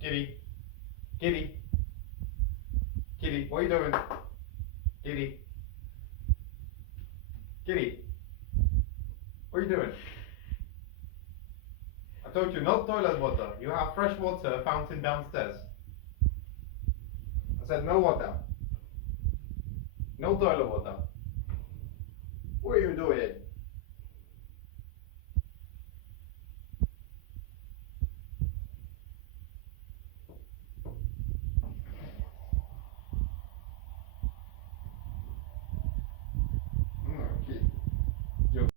Kitty. Kitty. Kitty, what are you doing? Kitty. Kitty. What are you doing? I told you, no toilet water. You have fresh water fountain downstairs. I said no water. No toilet water. What are you doing?